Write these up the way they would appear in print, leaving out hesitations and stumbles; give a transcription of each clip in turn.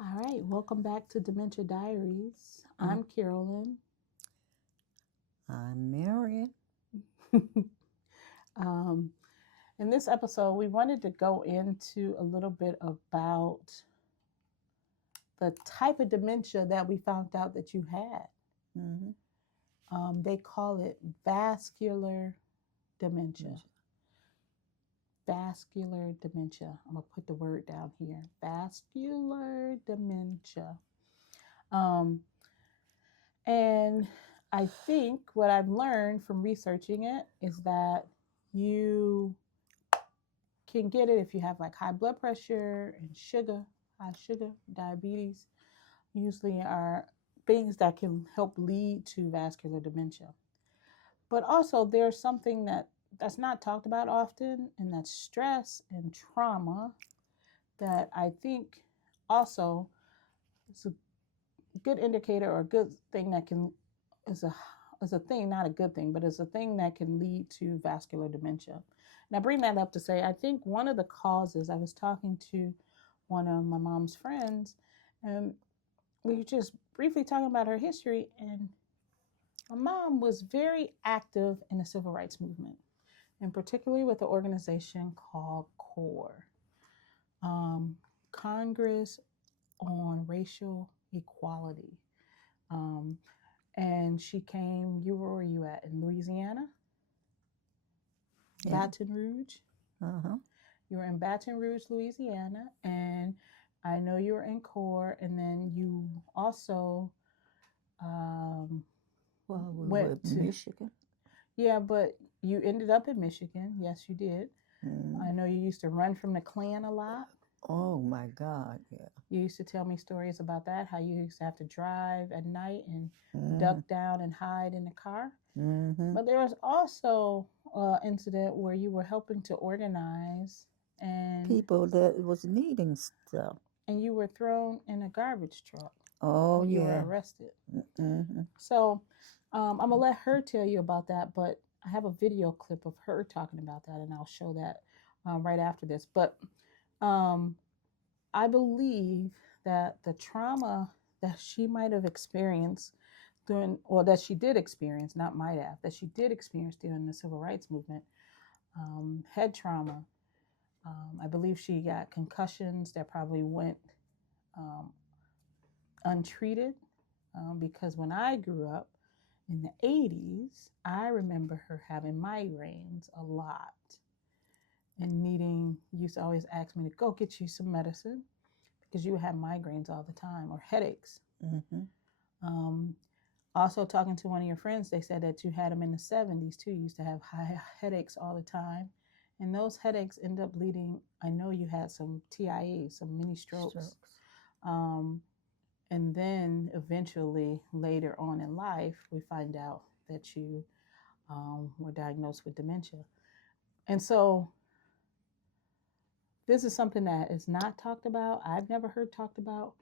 All right, welcome back to Dementia Diaries. Mm. I'm Carolyn. I'm Marion. um, in this episode, we wanted to go into a little bit about the type of dementia that we found out that you had. Mm-hmm. They call it vascular dementia. Vascular dementia. I'm going to put the word down here. Vascular dementia. Um, And I think what I've learned from researching it is that you can get it if you have like high blood pressure and sugar, high sugar, diabetes, usually are things that can help lead to vascular dementia. But also there's something that's not talked about often, and that's stress and trauma that I think also is a good indicator or a good thing that can is a is a thing, not a good thing, but it's a thing that can lead to vascular dementia. And I bring that up to say I think one of the causes, I was talking to one of my mom's friends, and we were just briefly talking about her history, and my mom was very active in the civil rights movement, and particularly with the organization called CORE, um, Congress on Racial Equality. Um, and she came. Where were you at in Louisiana? Yeah. Baton Rouge. Uh-huh. You were in Baton Rouge, Louisiana, and I know you were in Core, and then you also um, Well, we went were in to Michigan. yeah, but you ended up in Michigan. Yes, you did. I Mm. know you used to run from the Klan a lot. Oh my God, yeah. You used to tell me stories about that, how you used to have to drive at night and Mm-hmm. duck down and hide in the car. Mm-hmm. But there was also an incident where you were helping to organize and People that was needing stuff. you were thrown in a garbage truck Oh when you were yeah. arrested. Mm-hmm. So I'm gonna let her tell you about that, but I have a video clip of her talking about that, and I'll show that right after this. But um, I believe that the trauma that she might have experienced during, or that she did experience, not might have, that she did experience during the civil rights movement, head trauma. I believe she got concussions that probably went um, untreated because when I grew up in the 80s, I remember her having migraines a lot and needing, used to always ask me to go get you some medicine because you would have migraines all the time or headaches. Mm-hmm. Um, Also, talking to one of your friends, they said that you had them in the 70s too. You used to have high headaches all the time. And those headaches end up leading, I know you had some TIAs, some mini strokes. Strokes. Um, and then eventually, later on in life, we find out that you were diagnosed with dementia. And so, this is something that is not talked about. I've never heard talked about,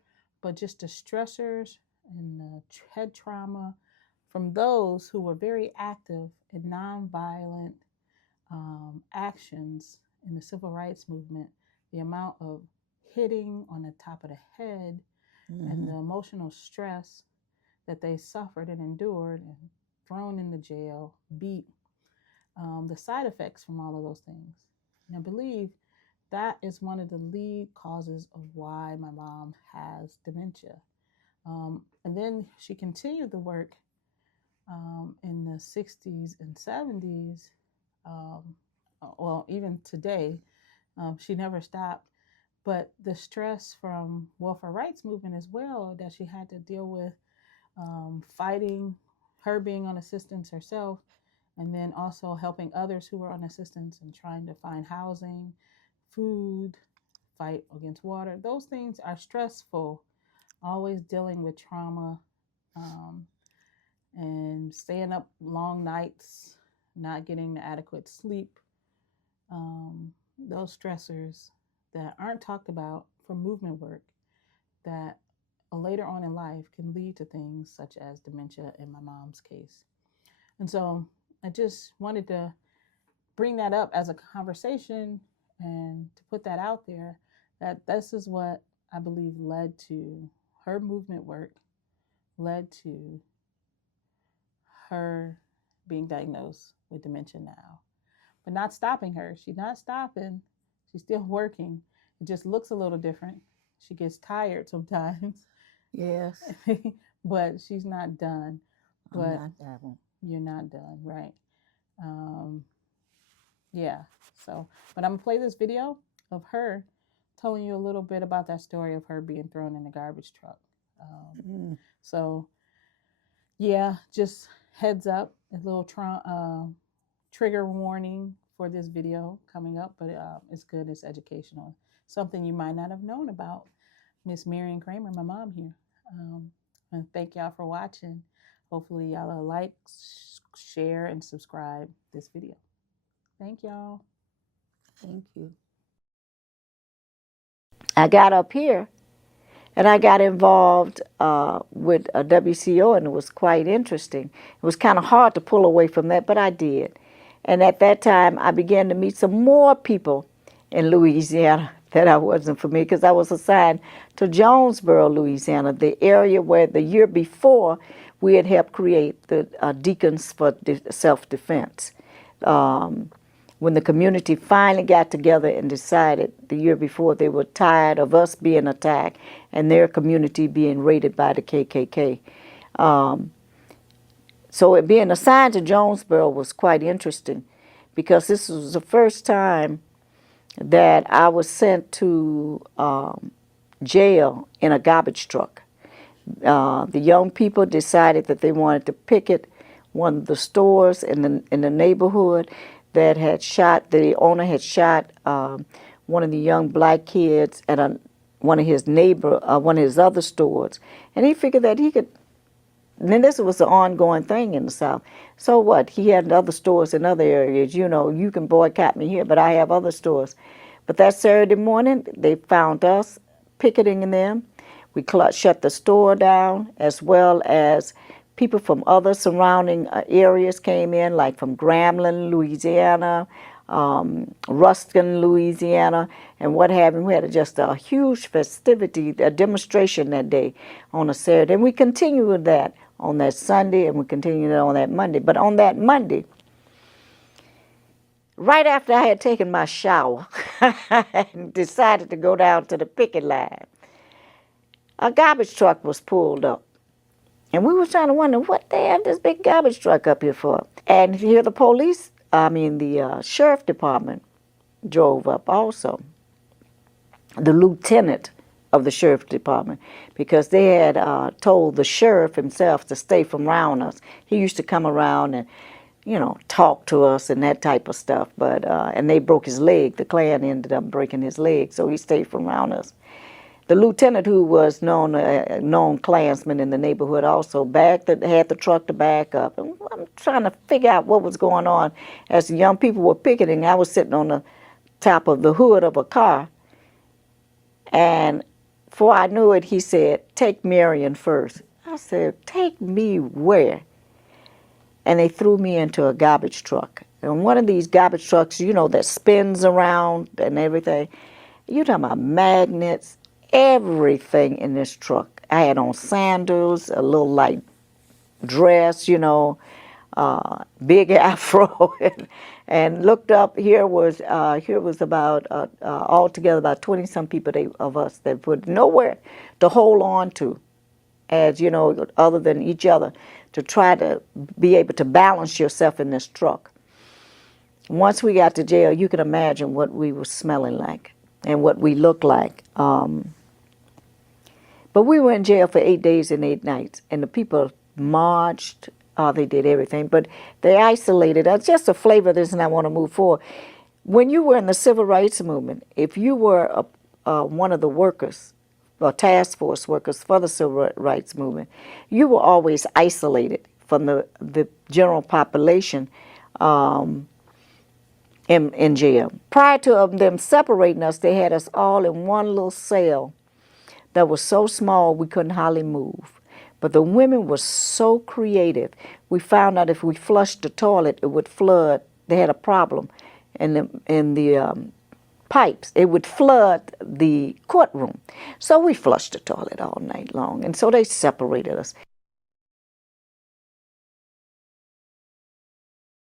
but just the stressors and the head trauma from those who were very active in nonviolent actions in the civil rights movement, the amount of hitting on the top of the head and Mm-hmm. the emotional stress that they suffered and endured and thrown into jail, beat, the side effects from all of those things. And I believe that is one of the lead causes of why my mom has dementia. And then she continued the work in the 60s and 70s. Um, well, even today, she never stopped. But the stress from welfare rights movement as well that she had to deal with, fighting, her being on assistance herself, and then also helping others who were on assistance and trying to find housing, food, fight against water. Those things are stressful. Always dealing with trauma, um, and staying up long nights, not getting the adequate sleep. Those stressors that aren't talked about for movement work that later on in life can lead to things such as dementia in my mom's case. And so I just wanted to bring that up as a conversation and to put that out there that this is what I believe led to her movement work, led to her being diagnosed with dementia now, but not stopping her. She's not stopping. She's still working. It just looks a little different. She gets tired sometimes, Yes. but she's not done. I'm But not that one. you're not done, right? Um, yeah. So, but I'm gonna play this video of her telling you a little bit about that story of her being thrown in the garbage truck. So, yeah, just heads up, a little trigger warning for this video coming up, but it's good, it's educational. Something you might not have known about Miss Marion Kramer, my mom here. And thank y'all for watching. Hopefully y'all will like, share, and subscribe this video. Thank y'all. Thank you. I got up here and I got involved with a WCO, and it was quite interesting. It was kind of hard to pull away from that, but I did. And at that time, I began to meet some more people in Louisiana that I wasn't familiar, because I was assigned to Jonesboro, Louisiana, the area where the year before we had helped create the Deacons for Self-Defense. When the community finally got together and decided the year before they were tired of us being attacked and their community being raided by the KKK. So it being assigned to Jonesboro was quite interesting, because this was the first time that I was sent to jail in a garbage truck. The young people decided that they wanted to picket one of the stores in the neighborhood that had shot. The owner had shot one of the young black kids at one of his other stores, and he figured that he could. And then this was an ongoing thing in the South. So what? He had other stores in other areas. You know, you can boycott me here, but I have other stores. But that Saturday morning, they found us picketing in them. We shut the store down, as well as people from other surrounding areas came in, like from Grambling, Louisiana, Ruskin, Louisiana, and what have you. We had just a huge festivity, a demonstration that day on a Saturday. And we continued with that on that Sunday, and we continued on that Monday. But on that Monday, right after I had taken my shower and decided to go down to the picket line, a garbage truck was pulled up. And we were trying to wonder, what they have this big garbage truck up here for? And here the sheriff department drove up also. The lieutenant of the sheriff department, because they had told the sheriff himself to stay from around us. He used to come around and, talk to us and that type of stuff. But and they broke his leg. The Klan ended up breaking his leg, so he stayed from around us. The lieutenant, who was known Klansman in the neighborhood, also had the truck to back up. And I'm trying to figure out what was going on. As the young people were picketing, I was sitting on the top of the hood of a car. And before I knew it, he said, "Take Marion first." I said, "Take me where?" And they threw me into a garbage truck. And one of these garbage trucks, that spins around and everything. You're talking about magnets, everything in this truck. I had on sandals, a little light dress, big afro, and looked up. Here was about altogether about 20-some people of us that put nowhere to hold on to, as other than each other, to try to be able to balance yourself in this truck. Once we got to jail, you can imagine what we were smelling like and what we looked like. But we were in jail for 8 days and 8 nights, and the people marched. They did everything, but they isolated us. Just a flavor of this, and I want to move forward. When you were in the civil rights movement, if you were one of the workers, or task force workers for the civil rights movement, you were always isolated from the general population in jail. Prior to them separating us, they had us all in one little cell that was so small we couldn't hardly move. But the women were so creative. We found out if we flushed the toilet, it would flood. They had a problem in the pipes. It would flood the courtroom. So we flushed the toilet all night long. And so they separated us.